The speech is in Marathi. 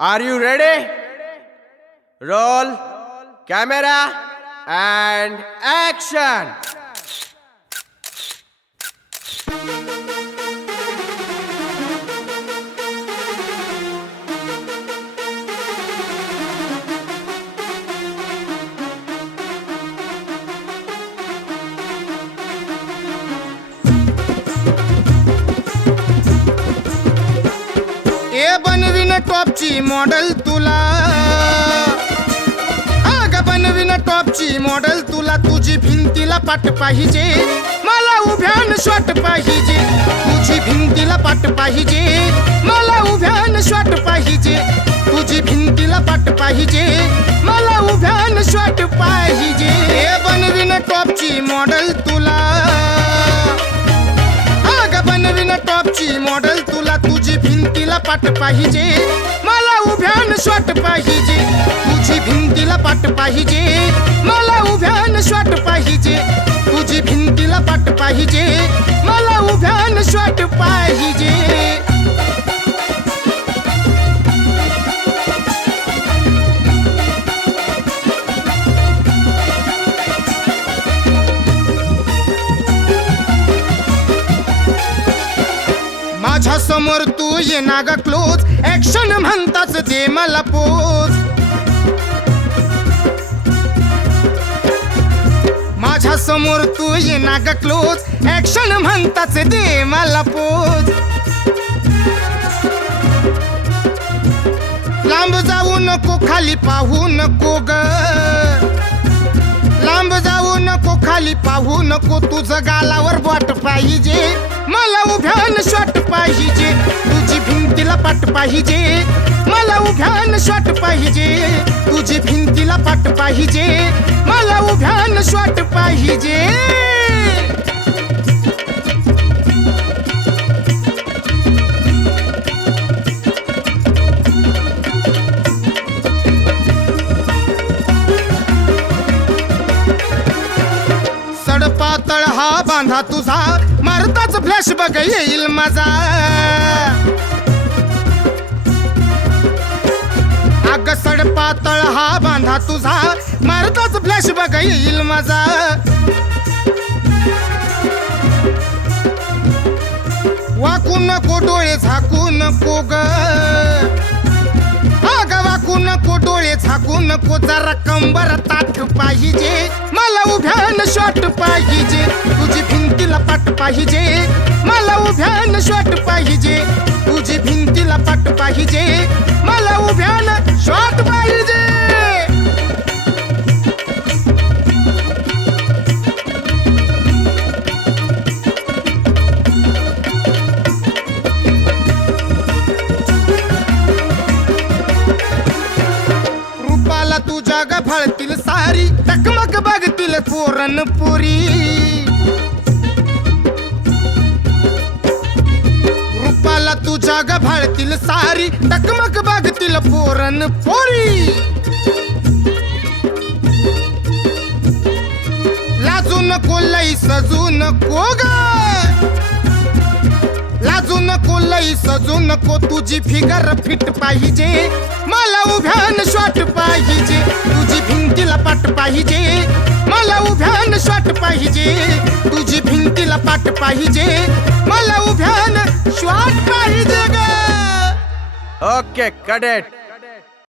Are you ready? Roll, camera, and action! ए बनविन टॉपची मॉडेल तुला, अग बनविन टॉपची मॉडेल तुला. तुझी भिंतीला पाट पाहिजे, मला उभ्यान शॉट पाहिजे. तुझी भिंतीला पाट पाहिजे, मला उभ्यान शॉट पाहिजे. तुझी भिंतीला पाट पाहिजे, मला उभ्यान शॉट पाहिजे. ए बनविन टॉपची मॉडेल तुला, बनविन टॉपची मॉडेल तुला. तुझी भिंतीला पाट पाहिजे, मला उभ्यान शॉट पाहिजे. तुझी भिंतीला पाट पाहिजे, मला उभ्यान शॉट पाहिजे. तुझी भिंतीला पाट पाहिजे, मला उभ्यान शॉट पाहिजे. माझ्या समोर तू ये ना ग क्लोज, ऍक्शन म्हणताच दे मला पोज. माझ्या समोर तू ये ना ग क्लोज, ऍक्शन म्हणताच दे मला पोज. लांब जाऊ नको, खाली पाहू नको ग. लांब जाऊ नको, खाली पाहू नको. तुझं गालावर बोट पाहिजे, मला उभ्यान शॉट पाहिजे. तुझी भिंतीला पाट पाहिजे, मला उभ्यान शॉट पाहिजे. तुझी भिंतीला पाट पाहिजे, मला उभ्यान शॉट पाहिजे. सडपातळ हा बांधा तुझा, मारताच फ्लॅश बघ येईल माझा. अग सडपातळ हा बांधा तुझा, मारताच फ्लॅश बघ येईल माझा. वाकू नको, डोळे झाकू नको ग. अग वाकू नको, डोळे झाकू नको. जरा कंबर ताठ पाहिजे, मला उभ्यान शॉट पाहिजे. तुझी भिंतीला पाट पाहिजे, मला उभ्यान शॉट पाहिजे. तुझी भिंतीला पाट पाहिजे, मला उभ्यान शॉट पाहिजे. रूपाला तुझ्या ग फळतील सारी, टकमक बघतील पोरन पुरी. रूपाला तुझ्या ग फळतील सारी, टकमक बघतील पोरन पुरी. लाजू नको, लई सजू नको ग. लाजू नको, लई सजू नको. तुझी फिगर फिट पाहिजे, मला उभ्यान शॉट पाहिजे. तुझी भिंतीला पाट पाहिजे, मला उभ्यान शॉट पाहिजे. तुझी भिंतीला पाट पाहिजे, मला उभ्यान शॉट पाहिजे ग. Okay, cut it.